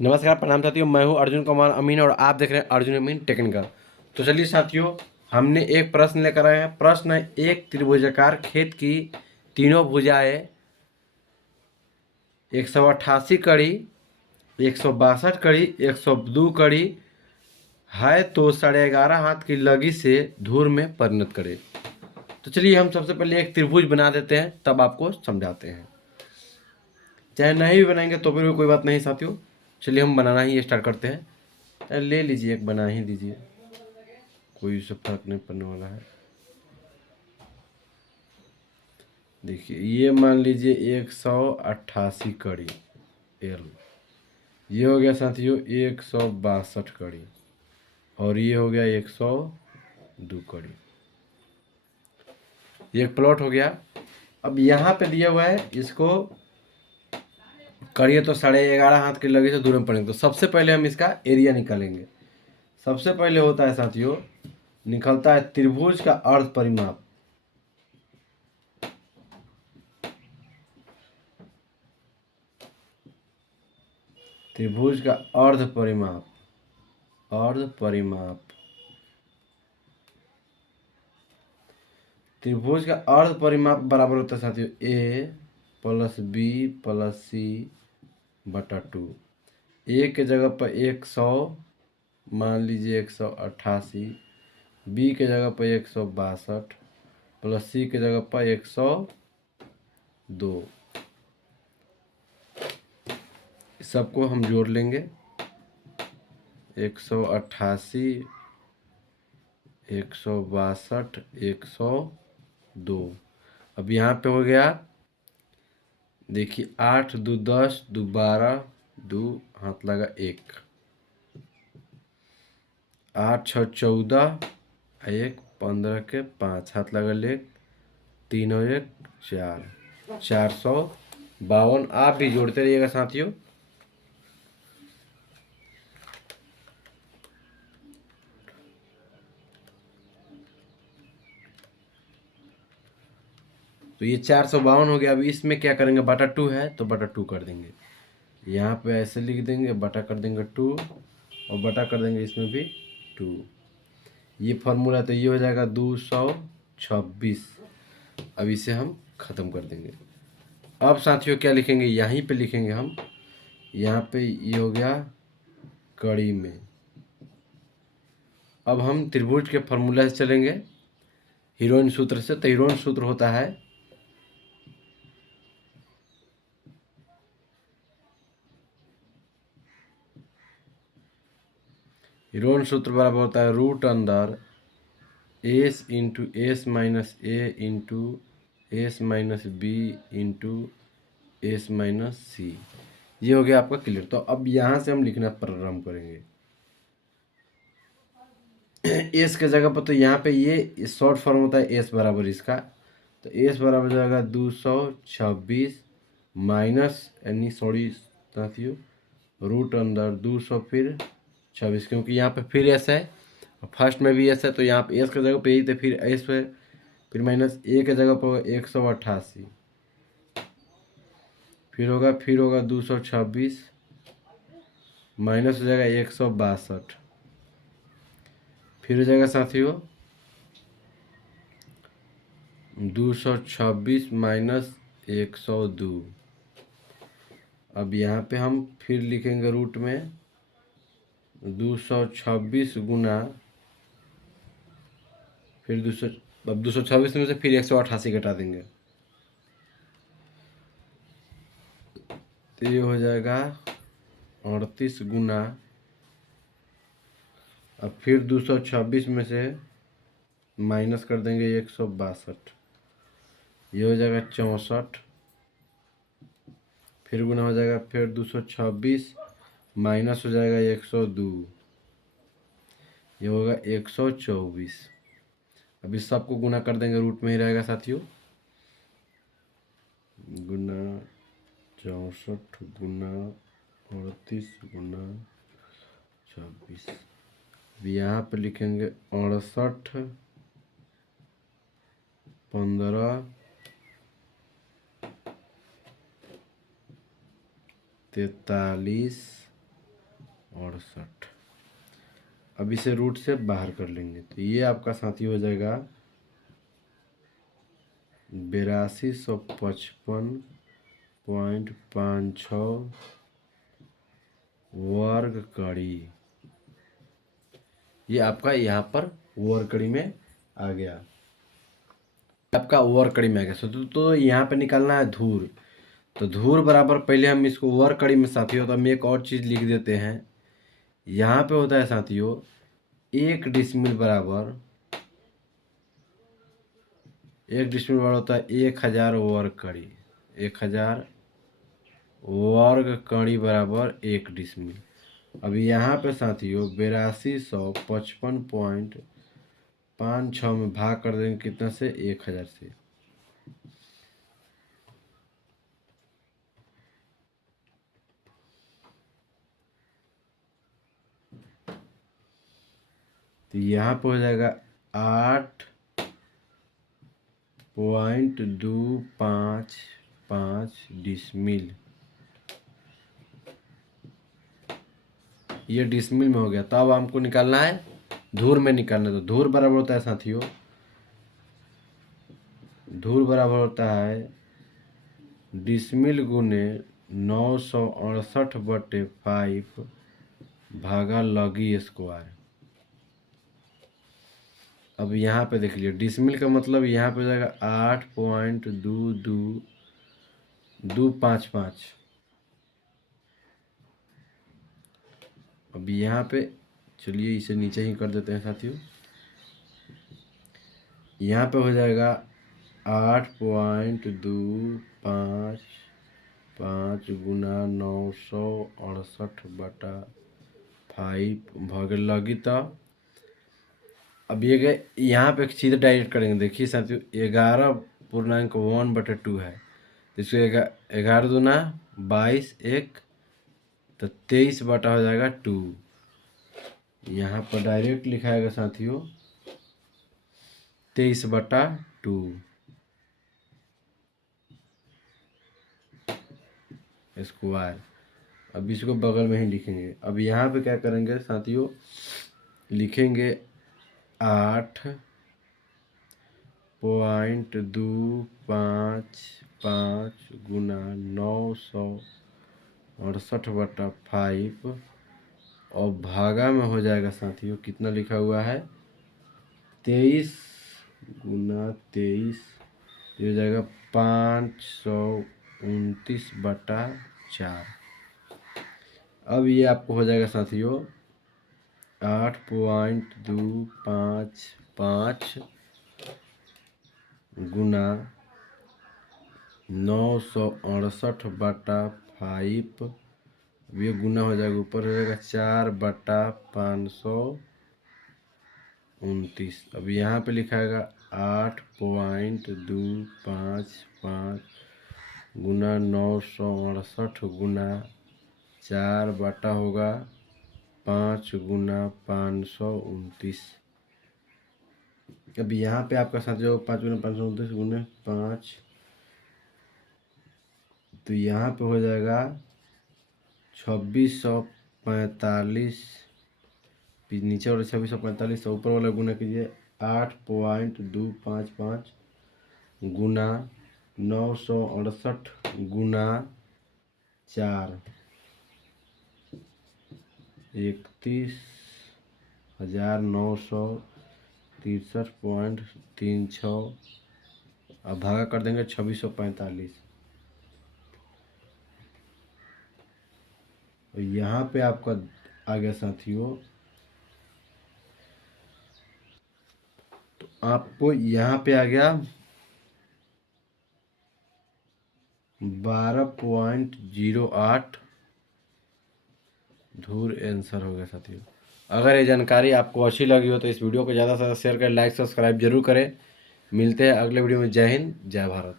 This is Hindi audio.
नमस्कार, प्रणाम साथियों। मैं हूं अर्जुन कुमार अमीन और आप देख रहे हैं अर्जुन अमीन टेक्निकल। तो चलिए साथियों, हमने एक प्रश्न लेकर आए हैं। प्रश्न है, एक त्रिभुजाकार खेत की तीनों भुजाएं 188 कड़ी, 162 कड़ी, 102 कड़ी है तो 11.5 हाथ की लगी से धूर में परिणत करे। तो चलिए हम सबसे पहले एक त्रिभुज बना देते हैं, तब आपको समझाते हैं। चाहे नहीं भी बनाएंगे तो फिर भी कोई बात नहीं साथियों। चलिए हम बनाना ही स्टार्ट करते हैं। ले लीजिए, एक बना ही दीजिए, कोई उससे फर्क नहीं पड़ने वाला है। देखिए, ये मान लीजिए 188 कड़ी एल, ये हो गया साथियों 162 कड़ी, और ये हो गया 102 कड़ी। ये एक प्लॉट हो गया। अब यहाँ पे दिया हुआ है, इसको करिए तो 11.5 हाथ की लगी से दूर में पड़ेंगे। तो सबसे पहले हम इसका एरिया निकालेंगे। सबसे पहले होता है साथियों, निकलता है त्रिभुज का अर्ध परिमाप। त्रिभुज का अर्ध परिमाप, अर्ध परिमाप। त्रिभुज का अर्ध परिमाप बराबर होता है साथियों ए प्लस बी प्लस सी बटा 2। ए के जगह पर 100, मान लीजिए 188, बी के जगह पर 162 प्लस सी के जगह पर 102। सबको हम जोड़ लेंगे। 188, 162, 102। अब यहाँ पे हो गया, देखिए 8 2 10 2 12, 2 हाथ लगा 1, 8 6 14, 1 15 के 5 हाथ लगा 1, 3 और 1 4, 452। आप भी जोड़ते रहिएगा साथियों। तो ये 452 हो गया। अब इसमें क्या करेंगे, बटा 2 है तो बटा 2 कर देंगे। यहाँ पे ऐसे लिख देंगे, बटा कर देंगे 2, और बटा कर देंगे इसमें भी 2। ये फॉर्मूला, तो ये हो जाएगा 226। अब इसे हम ख़त्म कर देंगे। अब साथियों क्या लिखेंगे, यहीं पे लिखेंगे हम। यहाँ पे ये हो गया कड़ी में। अब हम त्रिभुज के फॉर्मूला से चलेंगे, हीरोइन सूत्र से। तो हीरोइन सूत्र होता है, हीरोइन सूत्र बराबर होता है रूट अंदर S into S minus A into S minus B into S minus C. ये हो गया आपका क्लियर। तो अब यहाँ से हम लिखना प्रारंभ करेंगे। एस के जगह पर, तो यहाँ पे ये शॉर्ट फॉर्म होता है एस बराबर इसका। तो एस बराबर जाएगा 226 माइनस, यानी सॉरी साथियों, रूट अंदर 200 फिर 26, क्योंकि यहाँ पे फिर एस है और फर्स्ट में भी एस है। तो यहाँ पे एस के जगह पे यही, तो फिर एस है, फिर माइनस ए के जगह पर 188, फिर होगा 226, माइनस हो जाएगा 162, फिर हो जाएगा साथियों 226 माइनस 102। अब यहाँ पे हम फिर लिखेंगे रूट में 226 गुना, फिर 200, अब 226 में से फिर 188 घटा देंगे, तो ये हो जाएगा 38 गुना, अब फिर 226 में से माइनस कर देंगे 162, ये हो जाएगा 64, फिर गुना हो जाएगा, फिर 226 माइनस हो जाएगा 102, ये होगा 124। अब इस सबको गुना कर देंगे, रूट में ही रहेगा साथियों। गुना 64 गुना 38 गुना 26। अब यहाँ पे लिखेंगे 68 15 43 68। अब इसे रूट से बाहर कर लेंगे तो ये आपका साथी हो जाएगा 8255.56 वर्ग कड़ी। ये आपका यहाँ पर वर्ग कड़ी में आ गया, आपका वर्ग कड़ी में आ गया। तो यहाँ पे निकालना है धूर। तो धूर बराबर पहले हम इसको वर्ग कड़ी में साथियों, तो हम एक और चीज़ लिख देते हैं। यहाँ पे होता है साथियों 1 डिसमिल बराबर, 1 डिसमिल बराबर होता है 1000 वर्ग कड़ी। 1000 वर्ग कड़ी बराबर 1 डिसमिल। अब यहाँ पे साथियों 8255.56 में भाग कर देंगे कितना से, 1000 से। तो यहाँ पे हो जाएगा 8.255 डिसमिल। ये डिसमिल में हो गया। तो अब हमको निकालना है धूर में निकालना। तो धूर बराबर होता है साथियों, धूर बराबर होता है डिसमिल गुने 968/5 भागा लगी स्क्वायर। अब यहाँ पे देख लीजिए डिसमिल का मतलब यहाँ पे हो जाएगा 8.22255। अब यहाँ पे चलिए इसे नीचे ही कर देते हैं साथियों। यहाँ पे हो जाएगा 8.255 गुना 968/5 भाग लगी। तो अब ये गए यहाँ पे सीधे डायरेक्ट करेंगे। देखिए साथियों 11.1/2 है, तो इसको 11 दूना 22, 1 तो 23 बटा हो जाएगा 2। यहाँ पर डायरेक्ट लिखाएगा साथियों 23/2 स्क्वायर। अब इसको बगल में ही लिखेंगे। अब यहाँ पे क्या करेंगे साथियों, लिखेंगे 8.255 गुना 968/5 और भागा में हो जाएगा साथियों कितना लिखा हुआ है 23 गुना 23, ये हो जाएगा 529/4। अब ये आपको हो जाएगा साथियों 8.255 गुना 968/5, ये गुना हो जाएगा ऊपर हो जाएगा 4/529। अब यहाँ पे लिखाएगा 8.255 गुना 968 गुना 4 बटा होगा 5 गुना 529। अब यहाँ पे आपका साथ जो 5 गुना 529 गुना 5, तो यहाँ पे हो जाएगा 2645। नीचे वाला 2645 ऊपर वाला गुना कीजिए 8.255 गुना 968 गुना 4, 31,963.36। अब भागा कर देंगे 2645। और यहाँ पे आपका आ गया साथियों, तो आपको यहाँ पे आ गया 12.08 धूर आंसर हो गया साथियों। अगर ये जानकारी आपको अच्छी लगी हो तो इस वीडियो को ज़्यादा से ज़्यादा शेयर करें, लाइक सब्सक्राइब जरूर करें। मिलते हैं अगले वीडियो में। जय हिंद, जय भारत।